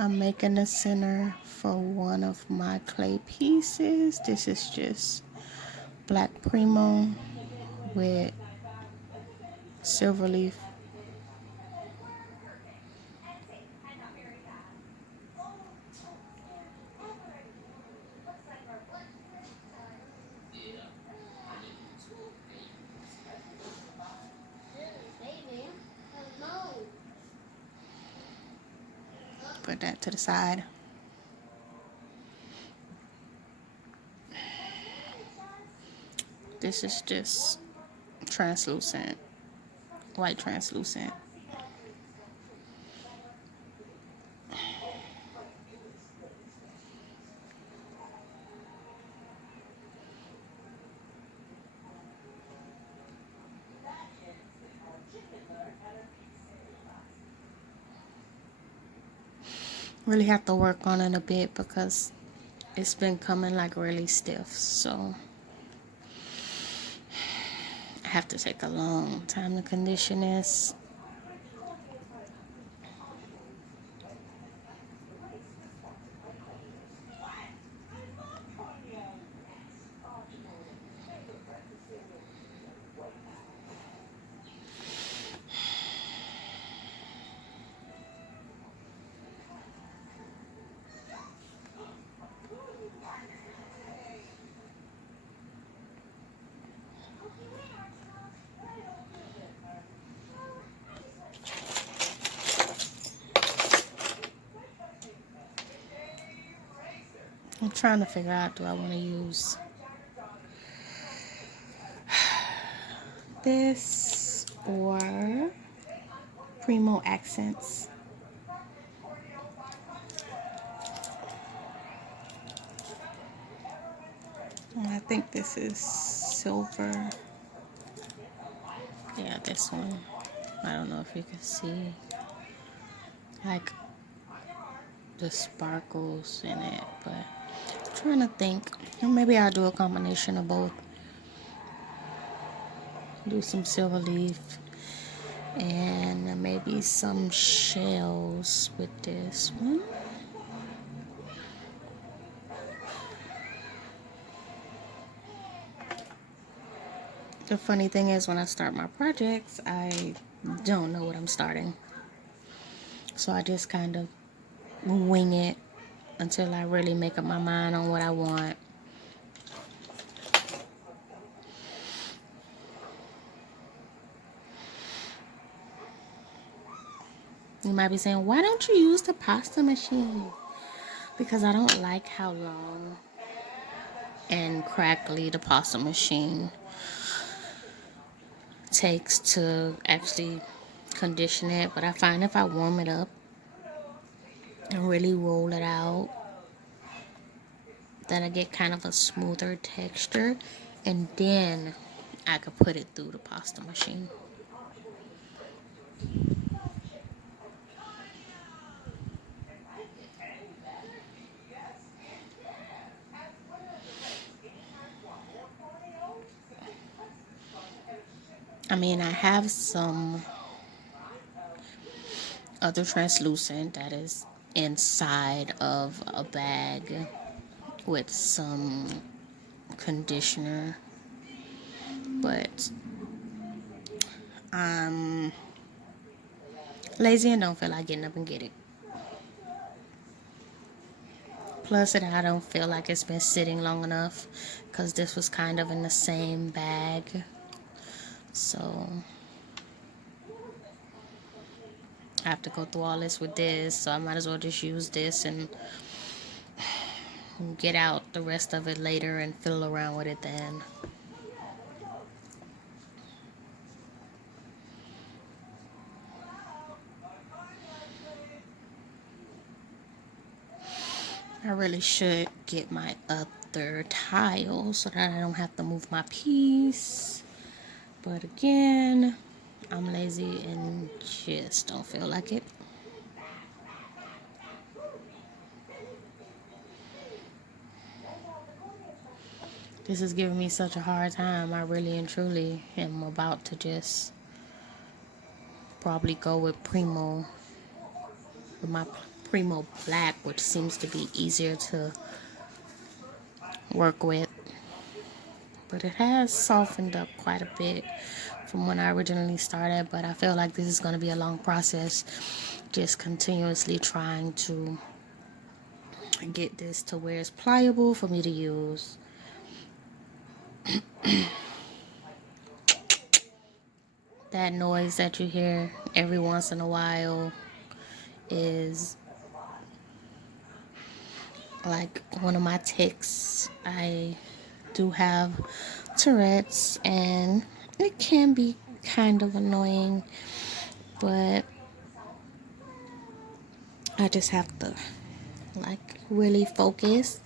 I'm making the center for one of my clay pieces. This is just black Primo with silver leaf. Put that to the side. This is just translucent, white translucent. Really have to work on it a bit because it's been coming like really stiff, so I have to take a long time to condition this. I'm trying to figure out, do I want to use this or Primo Accents? And I think this is silver. Yeah, this one. I don't know if you can see like the sparkles in it, but I'm trying to think. Or maybe I'll do a combination of both. Do some silver leaf and maybe some shells with this one. The funny thing is, when I start my projects, I don't know what I'm starting. So I just kind of wing it until I really make up my mind on what I want. You might be saying, why don't you use the pasta machine? Because I don't like how long and crackly the pasta machine takes to actually condition it. But I find if I warm it up and really roll it out, that I get kind of a smoother texture, and then I could put it through the pasta machine. I mean, I have some other translucent that is inside of a bag with some conditioner, but I'm lazy and don't feel like getting up and get it. Plus, I don't feel like it's been sitting long enough because this was kind of in the same bag. So I have to go through all this with this, so I might as well just use this and get out the rest of it later and fiddle around with it then. I really should get my other tile so that I don't have to move my piece. But again, I'm lazy and just don't feel like it. This is giving me such a hard time. I really and truly am about to just probably go with Primo, with my Primo Black, which seems to be easier to work with. But it has softened up quite a bit from when I originally started. But I feel like this is going to be a long process, just continuously trying to get this to where it's pliable for me to use. That noise that you hear every once in a while is like one of my tics. I do have Tourette's, and it can be kind of annoying, but I just have to like really focus.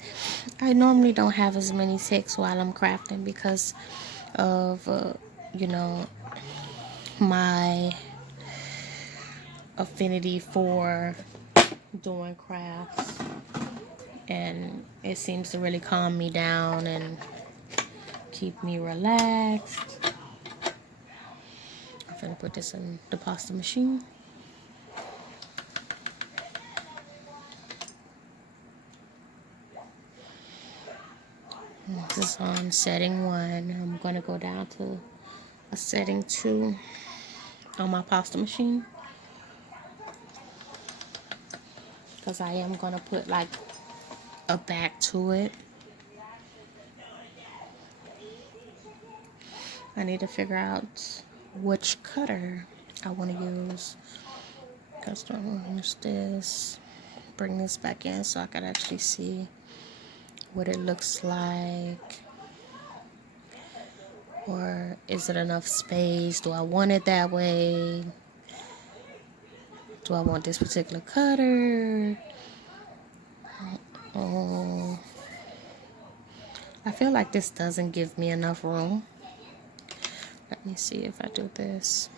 I normally don't have as many tics while I'm crafting because of you know, my affinity for doing crafts, and it seems to really calm me down and keep me relaxed. I'm gonna put this in the pasta machine. This is on setting 1. I'm gonna go down to a setting 2 on my pasta machine, because I am gonna put like a back to it. I need to figure out which cutter I want to use, because I want to use this. Bring this back in so I can actually see what it looks like. Or is it enough space? Do I want it that way? Do I want this particular cutter? Oh, I feel like this doesn't give me enough room. Let me see if I do this.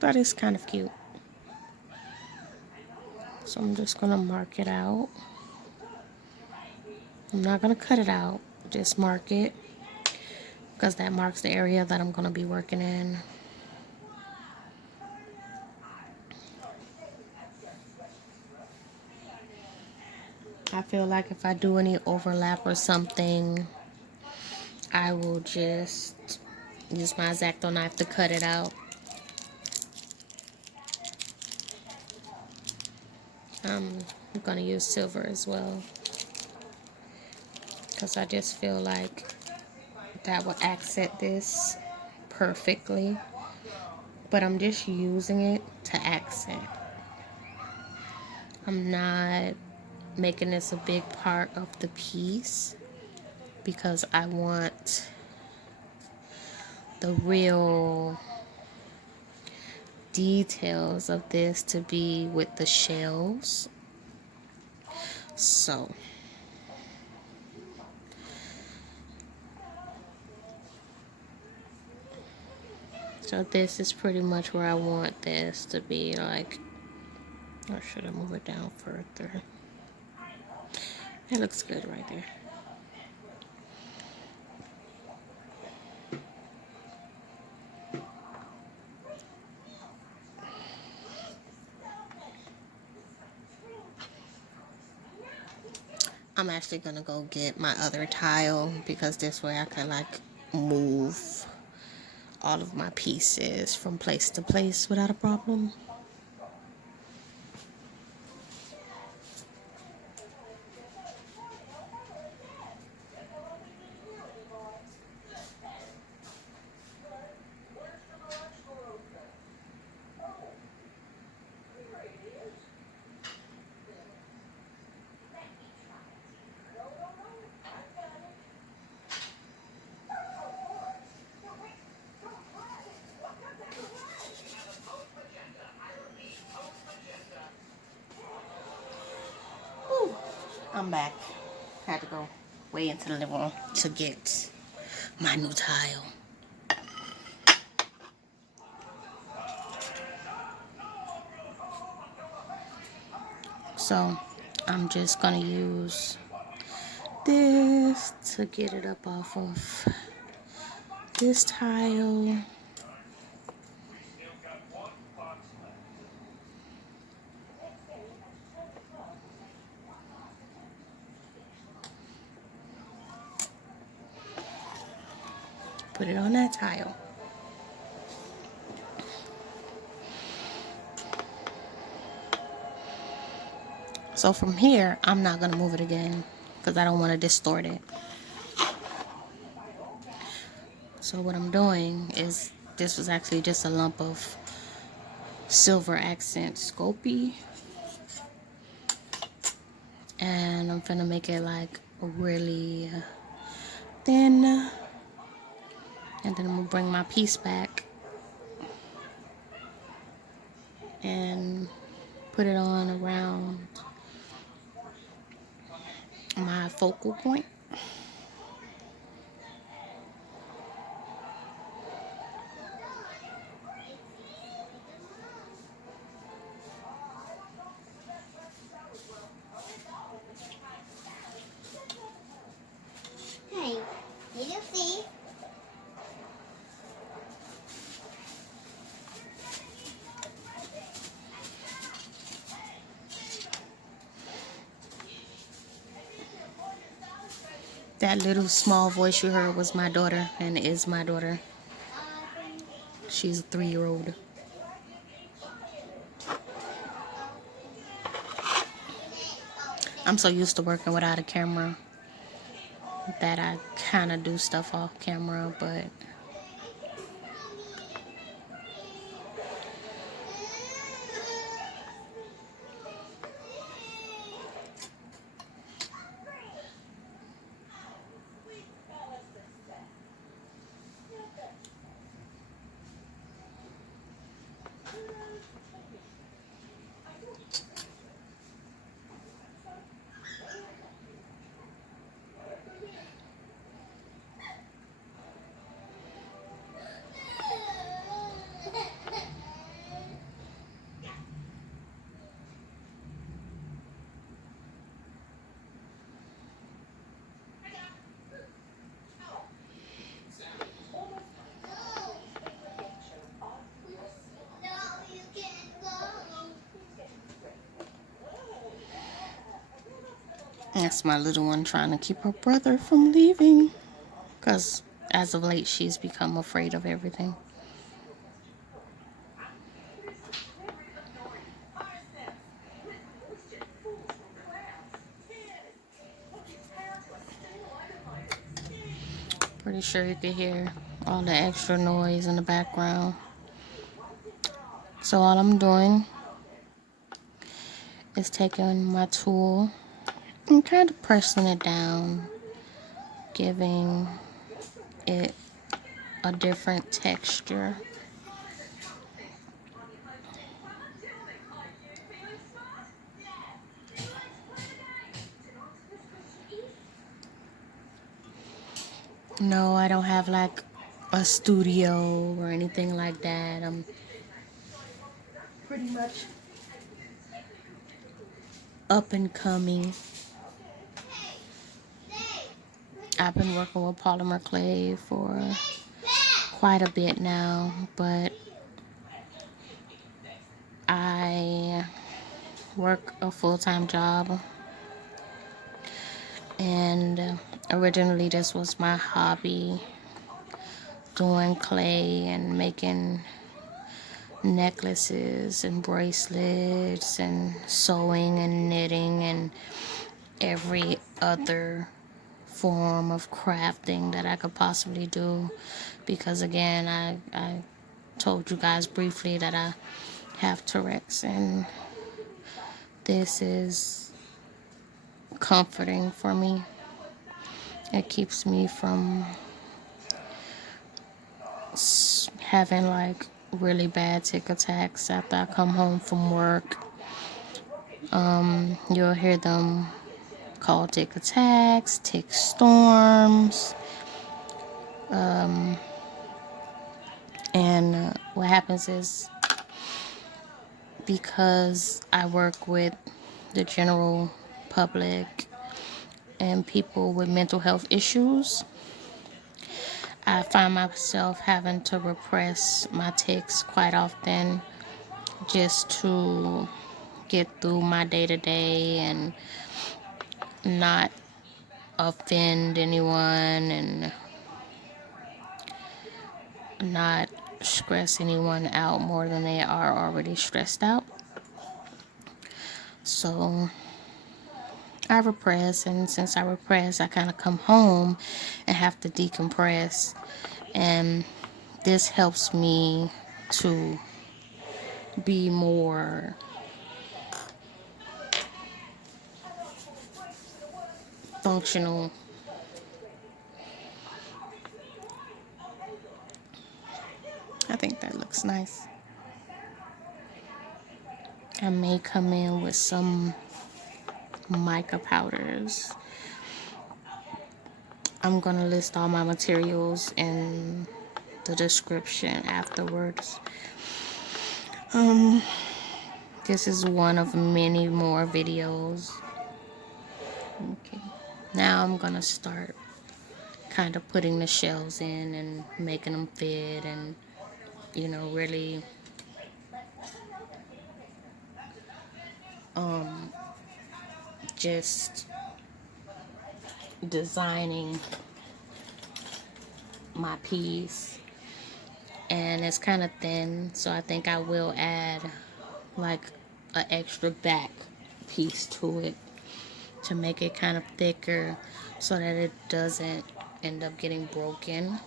That is kind of cute. So I'm just gonna mark it out. I'm not gonna cut it out, just mark it, because that marks the area that I'm gonna be working in. I feel like if I do any overlap or something, I will just use my X-Acto knife to cut it out. I'm gonna use silver as well, because I just feel like that will accent this perfectly. But I'm just using it to accent. I'm not making this a big part of the piece, because I want the real details of this to be with the shells. So this is pretty much where I want this to be, like, or should I move it down further? That looks good right there. I'm actually gonna go get my other tile, because this way I can like move all of my pieces from place to place without a problem. Whew, I'm back. Had to go way into the living room to get my new tile. So I'm just gonna use this to get it up off of this tile. Put it on that tile. So from here, I'm not going to move it again because I don't want to distort it. So what I'm doing is, this was actually just a lump of silver accent Sculpey. And I'm gonna make it like really thin. And then I'm gonna bring my piece back and put it on around my focal point. Hey, did you see? That little small voice you heard was my daughter, and is my daughter. She's a 3-year-old. I'm so used to working without a camera that I kind of do stuff off camera, but that's my little one trying to keep her brother from leaving. Because as of late, she's become afraid of everything. Pretty sure you could hear all the extra noise in the background. So all I'm doing is taking my tool and kind of pressing it down, giving it a different texture. No, I don't have like a studio or anything like that. I'm pretty much up and coming. I've been working with polymer clay for quite a bit now, but I work a full-time job, and originally this was my hobby, doing clay and making necklaces and bracelets and sewing and knitting and every other form of crafting that I could possibly do, because again, I told you guys briefly that I have Tourette's, and this is comforting for me. It keeps me from having like really bad tick attacks after I come home from work. You'll hear them call tick attacks, tick storms. And what happens is, because I work with the general public and people with mental health issues, I find myself having to repress my tics quite often just to get through my day-to-day and not offend anyone. And not stress anyone out more than they are already stressed out. So I repress, and since I repress, I kind of come home and have to decompress, and this helps me to be more functional. I think that looks nice. I may come in with some mica powders. I'm gonna list all my materials in the description afterwards. This is one of many more videos. Okay. Now I'm gonna start kind of putting the shells in and making them fit, and really just designing my piece. And it's kind of thin, so I think I will add like an extra back piece to it to make it kind of thicker so that it doesn't end up getting broken.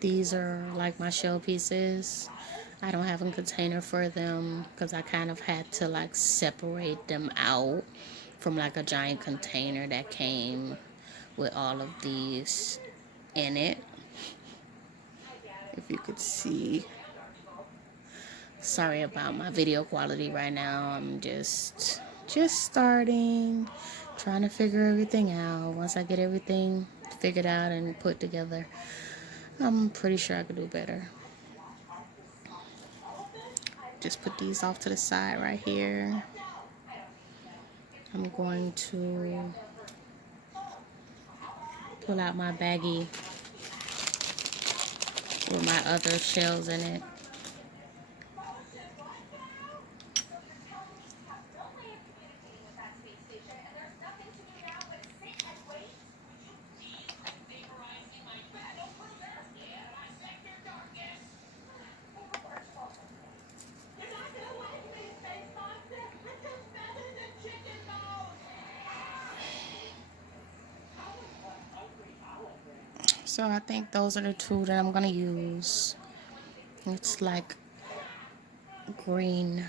These are like my shell pieces. I don't have a container for them because I kind of had to like separate them out from like a giant container that came with all of these in it. If you could see. Sorry about my video quality right now. I'm just starting, trying to figure everything out. Once I get everything figured out and put together, I'm pretty sure I could do better. Just put these off to the side right here. I'm going to pull out my baggie with my other shells in it. So I think those are the two that I'm gonna use. It's like green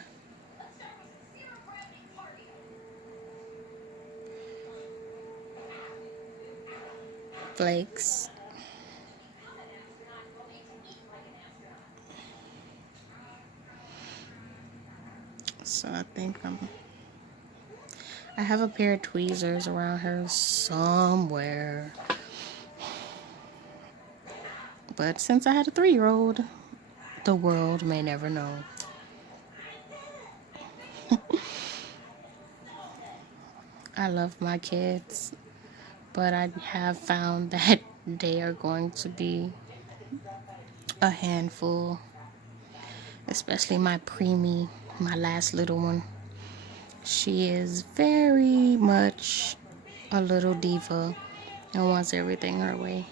flakes. So I think I have a pair of tweezers around here somewhere. But since I had a 3-year-old, the world may never know. I love my kids, but I have found that they are going to be a handful, especially my preemie, my last little one. She is very much a little diva and wants everything her way.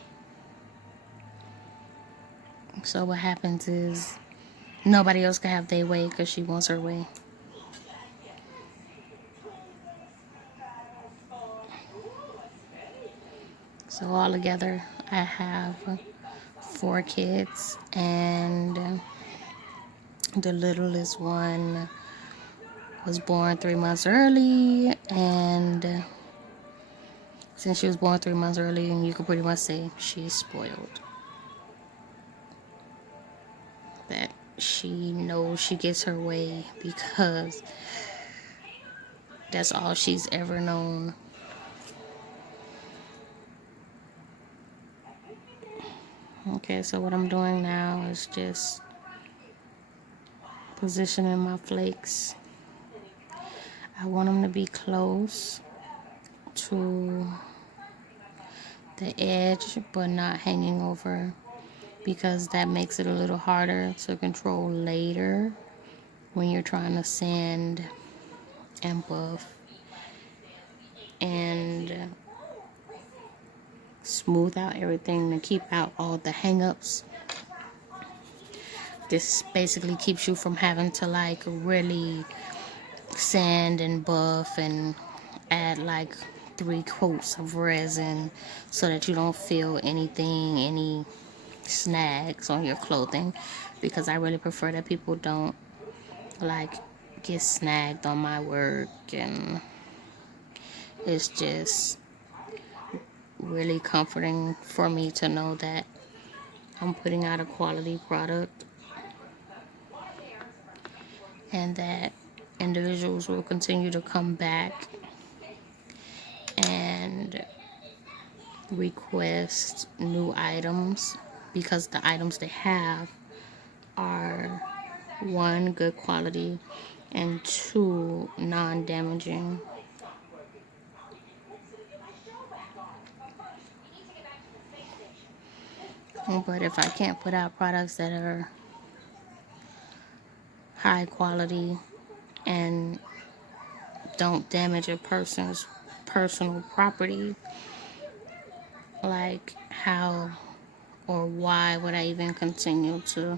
So what happens is nobody else can have their way because she wants her way. So all together, I have 4 kids, and the littlest one was born 3 months early, and since she was born 3 months early, you could pretty much say she's spoiled. That she knows she gets her way because that's all she's ever known. Okay, so what I'm doing now is just positioning my flakes. I want them to be close to the edge but not hanging over, because that makes it a little harder to control later when you're trying to sand and buff and smooth out everything to keep out all the hang-ups. This basically keeps you from having to like really sand and buff and add like 3 coats of resin so that you don't feel any snags on your clothing, because I really prefer that people don't like get snagged on my work, and it's just really comforting for me to know that I'm putting out a quality product and that individuals will continue to come back and request new items, because the items they have are, 1, good quality, and 2, non-damaging. But if I can't put out products that are high quality and don't damage a person's personal property, like how or why would I even continue to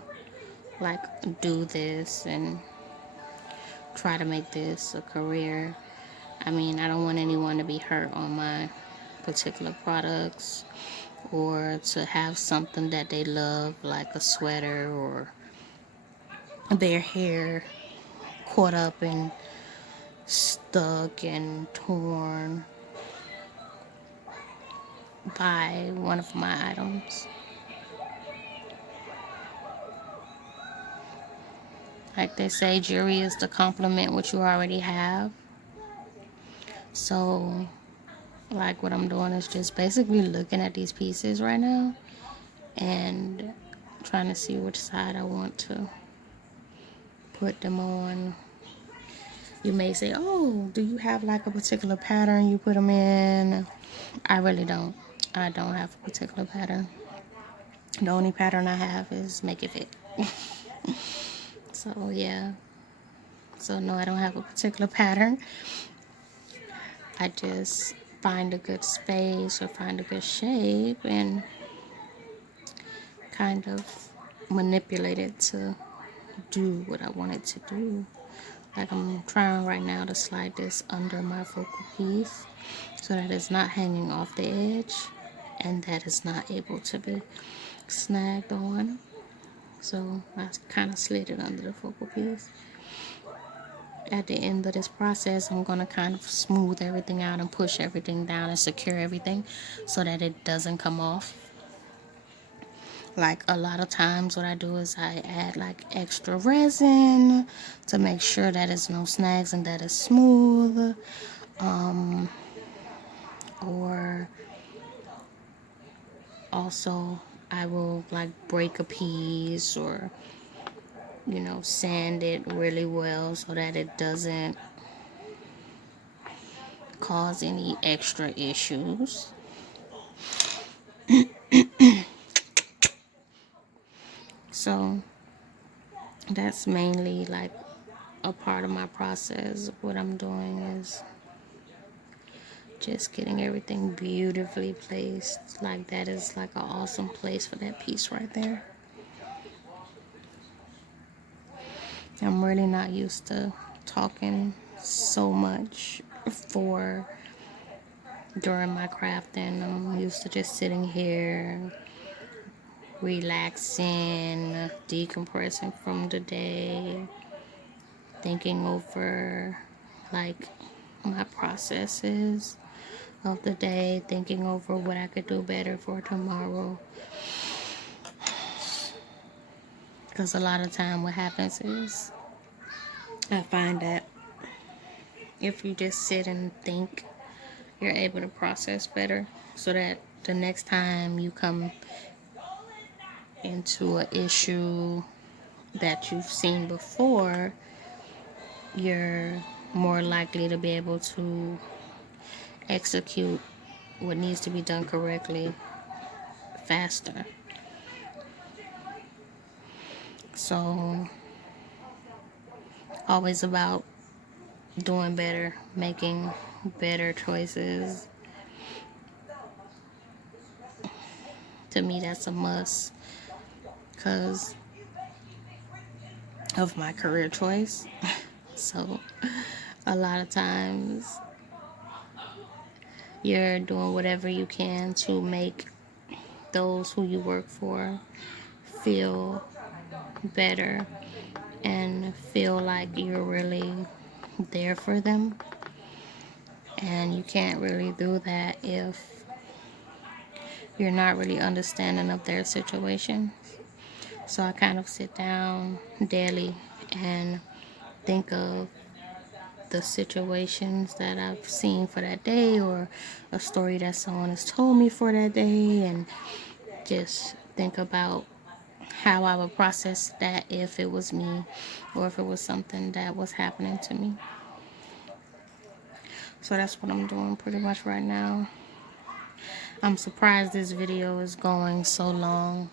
like do this and try to make this a career? I mean, I don't want anyone to be hurt on my particular products, or to have something that they love, like a sweater, or their hair caught up and stuck and torn by one of my items. Like they say, jewelry is to complement what you already have. So, like, what I'm doing is just basically looking at these pieces right now and trying to see which side I want to put them on. You may say, oh, do you have like a particular pattern you put them in? I really don't. I don't have a particular pattern. The only pattern I have is make it fit. So, yeah. So, no, I don't have a particular pattern. I just find a good space or find a good shape and kind of manipulate it to do what I want it to do. Like, I'm trying right now to slide this under my focal piece so that it's not hanging off the edge and that it's not able to be snagged on. So I kind of slid it under the focal piece. At the end of this process, I'm going to kind of smooth everything out and push everything down and secure everything so that it doesn't come off. Like, a lot of times what I do is I add like extra resin to make sure that there's no snags and that it's smooth. Or also I will like break a piece, or sand it really well so that it doesn't cause any extra issues. So that's mainly like a part of my process. What I'm doing is just getting everything beautifully placed. Like, that is like an awesome place for that piece right there. I'm really not used to talking so much during my crafting. I'm used to just sitting here, relaxing, decompressing from the day, thinking over like my processes of the day, thinking over what I could do better for tomorrow. Because a lot of time what happens is I find that if you just sit and think, you're able to process better, so that the next time you come into an issue that you've seen before, you're more likely to be able to execute what needs to be done correctly faster. So always about doing better, making better choices. To me, that's a must because of my career choice. So, a lot of times, you're doing whatever you can to make those who you work for feel better and feel like you're really there for them. And you can't really do that if you're not really understanding of their situation. So I kind of sit down daily and think of the situations that I've seen for that day or a story that someone has told me for that day, and just think about how I would process that if it was me or if it was something that was happening to me. So that's what I'm doing pretty much right now. I'm surprised this video is going so long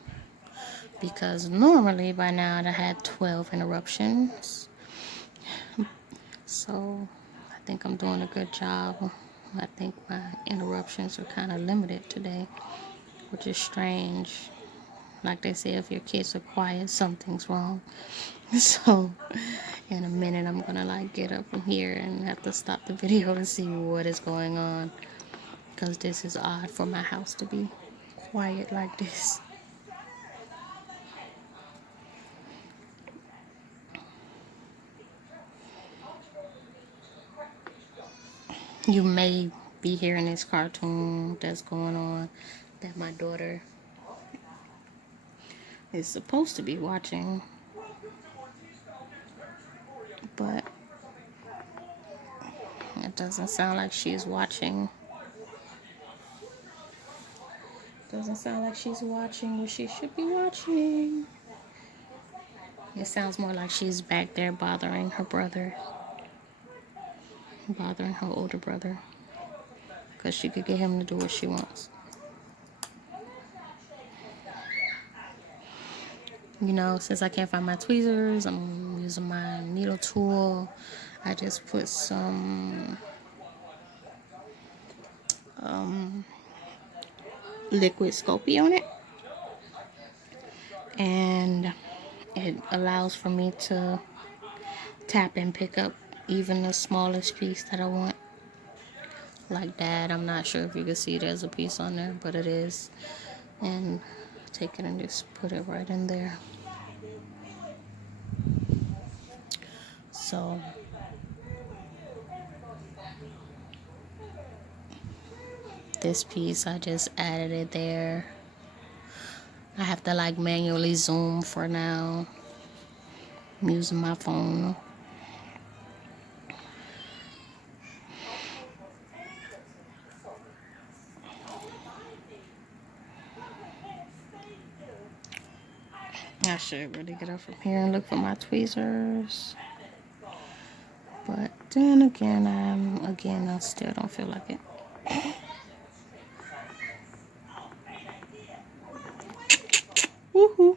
because normally by now I had 12 interruptions. So I think I'm doing a good job. I think my interruptions are kind of limited today, which is strange. Like they say, if your kids are quiet, something's wrong. So in a minute I'm gonna like get up from here and have to stop the video to see what is going on, because this is odd for my house to be quiet like this. You may be hearing this cartoon that's going on that my daughter is supposed to be watching, but it doesn't sound like she's watching. Doesn't sound like she's watching what she should be watching. It sounds more like she's back there bothering her brother, bothering her older brother, because she could get him to do what she wants. You know, since I can't find my tweezers, I'm using my needle tool. I just put some liquid Scoopy on it, and it allows for me to tap and pick up even the smallest piece that I want. Like that. I'm not sure if you can see there's a piece on there, but it is. And take it and just put it right in there. So this piece, I just added it there. I have to like manually zoom for now. I'm using my phone. I should really get up from here and look for my tweezers. But then again, I still don't feel like it. Woohoo!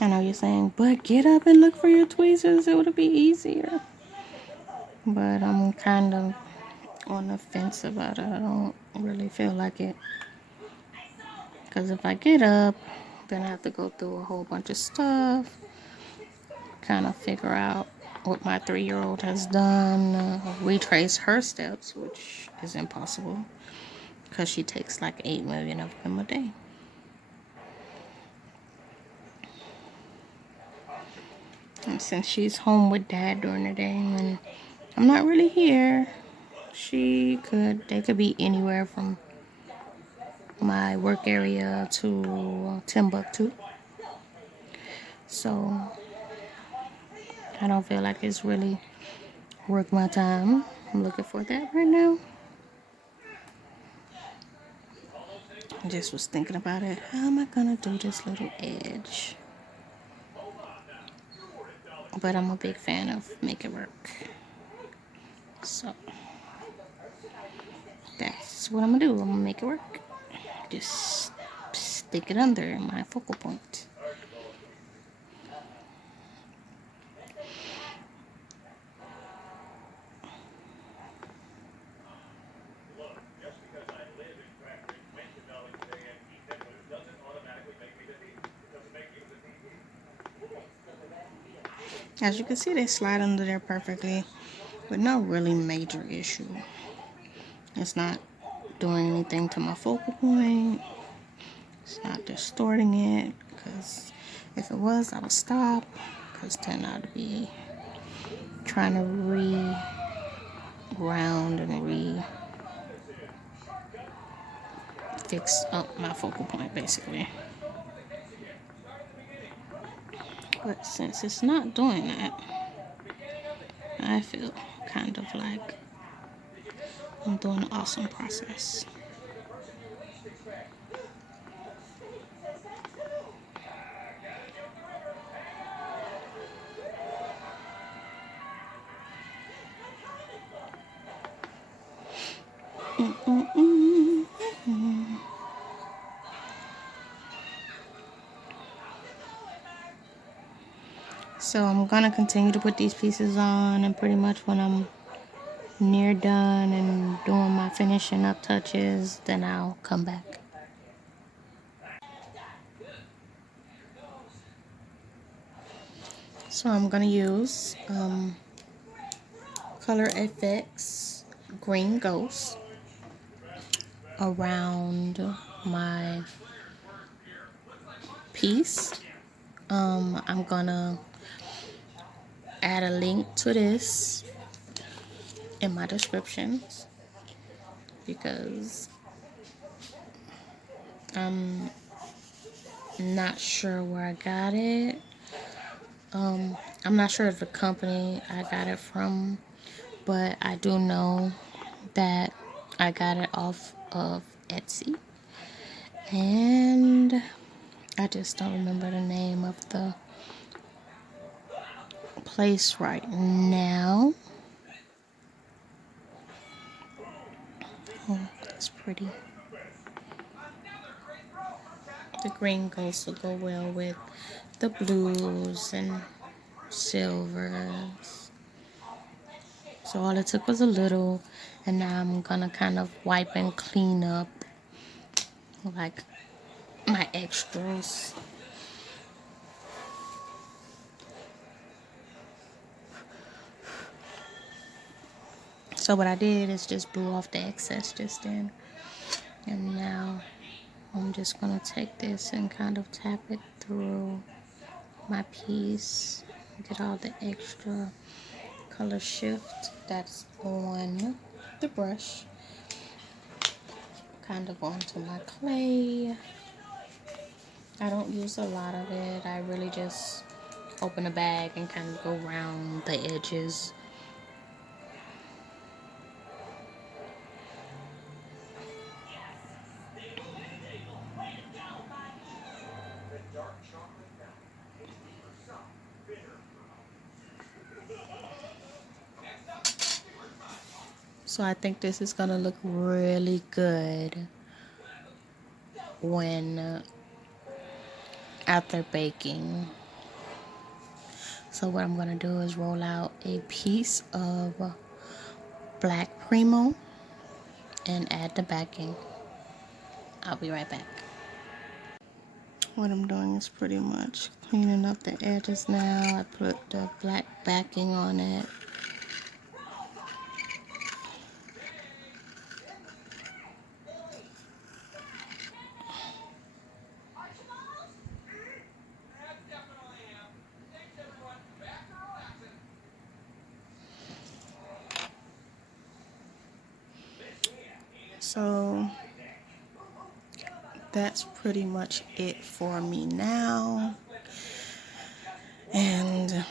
I know you're saying, but get up and look for your tweezers. It would be easier. But I'm kind of on the fence about it. I don't really feel like it. Because if I get up, then I have to go through a whole bunch of stuff. Kind of figure out what my 3-year-old has done. Retrace her steps, which is impossible. Because she takes like 8 million of them a day. And since she's home with dad during the day and I'm not really here, they could be anywhere from my work area to Timbuktu. So I don't feel like it's really worth my time. I'm looking for that right now. I just was thinking about it. How am I gonna do this little edge? but I'm a big fan of make it work. So that's what I'm gonna do. I'm gonna make it work. Just stick it under my focal point. As you can see, they slide under there perfectly with no really major issue. It's not doing anything to my focal point. It's not distorting it, because if it was, I would stop, because then I'd be trying to round and fix up my focal point, basically. But since it's not doing that, I feel kind of like I'm doing an awesome process. So I'm gonna continue to put these pieces on, and pretty much when I'm near done and doing my finishing up touches, then I'll come back. So I'm gonna use Color FX Green Ghost around my piece. I'm gonna add a link to this in my descriptions, because I'm not sure where I got it. I'm not sure of the company I got it from, but I do know that I got it off of Etsy, and I just don't remember the name of the place right now. Oh, that's pretty. The green ghost will go well with the blues and silvers. So all it took was a little, and now I'm gonna kind of wipe and clean up like my extras. So what I did is just blew off the excess just then, and now I'm just gonna take this and kind of tap it through my piece, get all the extra color shift that's on the brush kind of onto my clay. I don't use a lot of it. I really just open the bag and kind of go around the edges. So I think this is gonna look really good when after baking. So what I'm gonna do is roll out a piece of black Primo and add the backing. I'll be right back. What I'm doing is pretty much cleaning up the edges now. I put the black backing on it. So that's pretty much it for me now. And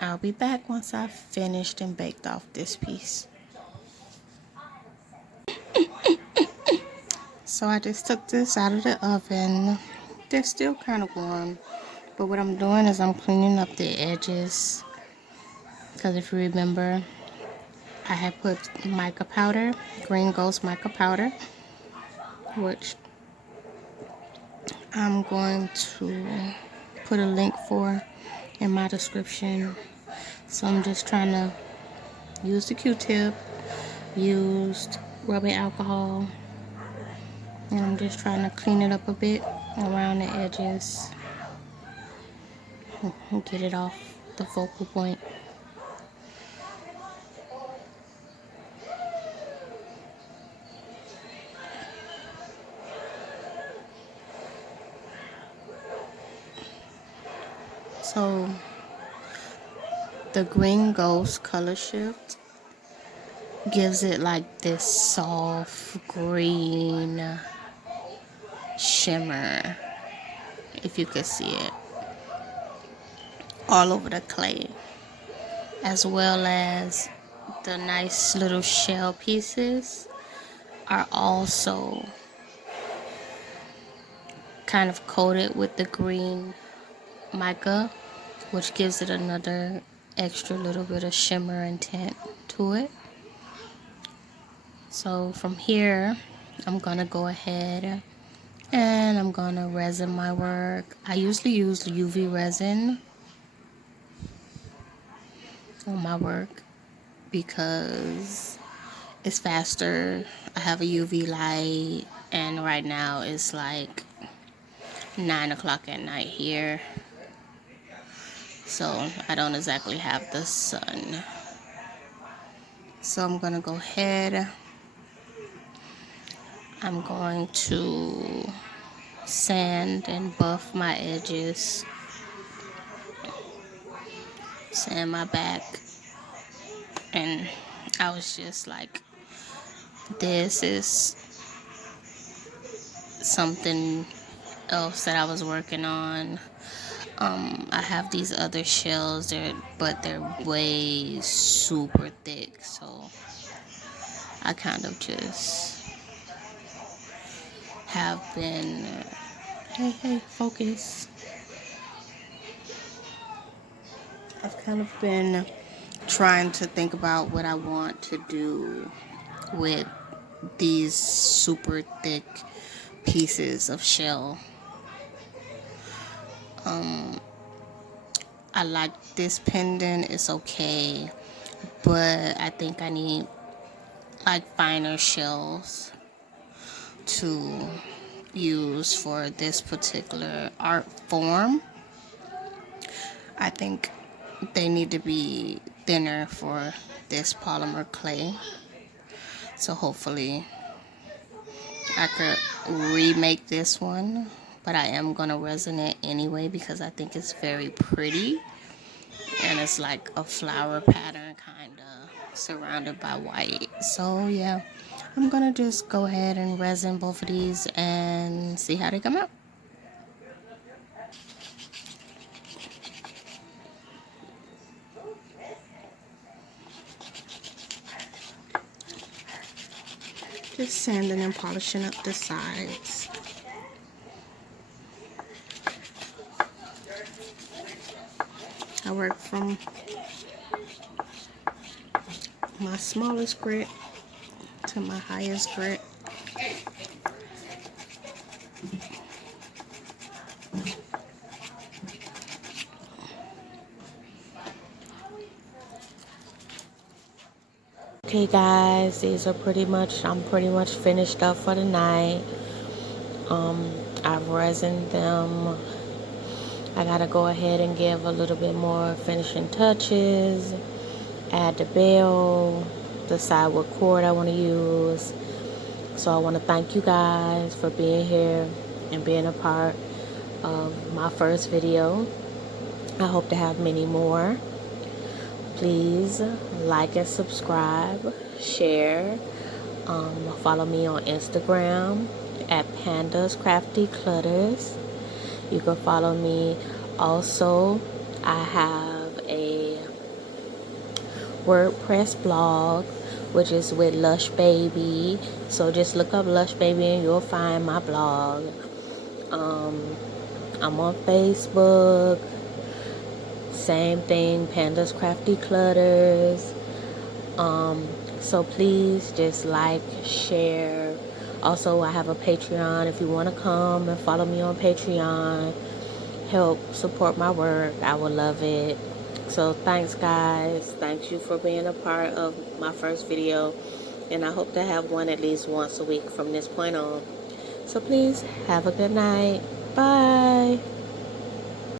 I'll be back once I've finished and baked off this piece. So I just took this out of the oven. They're still kind of warm, But what I'm doing is I'm cleaning up the edges, because if you remember, I had put mica powder, green ghost mica powder, which I'm going to put a link for in my description. So I'm just trying to use the Q-tip, used rubbing alcohol, and I'm just trying to clean it up a bit around the edges and get it off the focal point. So the green ghost color shift gives it like this soft green shimmer, if you could see it, all over the clay, as well as the nice little shell pieces are also kind of coated with the green mica, which gives it another extra little bit of shimmer and tint to it. So from here, I'm gonna go ahead and I'm gonna resin my work. I usually use UV resin on my work because it's faster. I have a UV light, and right now it's like 9 o'clock at night here, so I don't exactly have the sun. So I'm gonna go ahead, I'm going to sand and buff my edges, sand my back, and I was just like, this is something else that I was working on. I have these other shells there, but they're way super thick, so I kind of just have been, hey, focus. I've kind of been trying to think about what I want to do with these super thick pieces of shell. I like this pendant, it's okay, but I think I need like finer shells to use for this particular art form. I think they need to be thinner for this polymer clay. So hopefully I could remake this one, but I am gonna resin it anyway because I think it's very pretty, and it's like a flower pattern kind of surrounded by white. So yeah, I'm gonna just go ahead and resin both of these and see how they come out. Just sanding and polishing up the sides. I work from my smallest grit to my highest grit. Okay guys, these are I'm pretty much finished up for the night. I've resined them. I gotta go ahead and give a little bit more finishing touches, add the bell, decide what cord I want to use. So I want to thank you guys for being here and being a part of my first video. I hope to have many more. Please like and subscribe, share, follow me on Instagram at Pandas Crafty Clutters. You can follow me also. I have a WordPress blog, which is with Lush Baby. So just look up Lush Baby and you'll find my blog. I'm on Facebook. Same thing, Pandas Crafty Clutters. So please just like, share. Also, I have a Patreon. If you want to come and follow me on Patreon, help support my work, I would love it. So thanks, guys. Thanks you for being a part of my first video. And I hope to have one at least once a week from this point on. So please have a good night. Bye.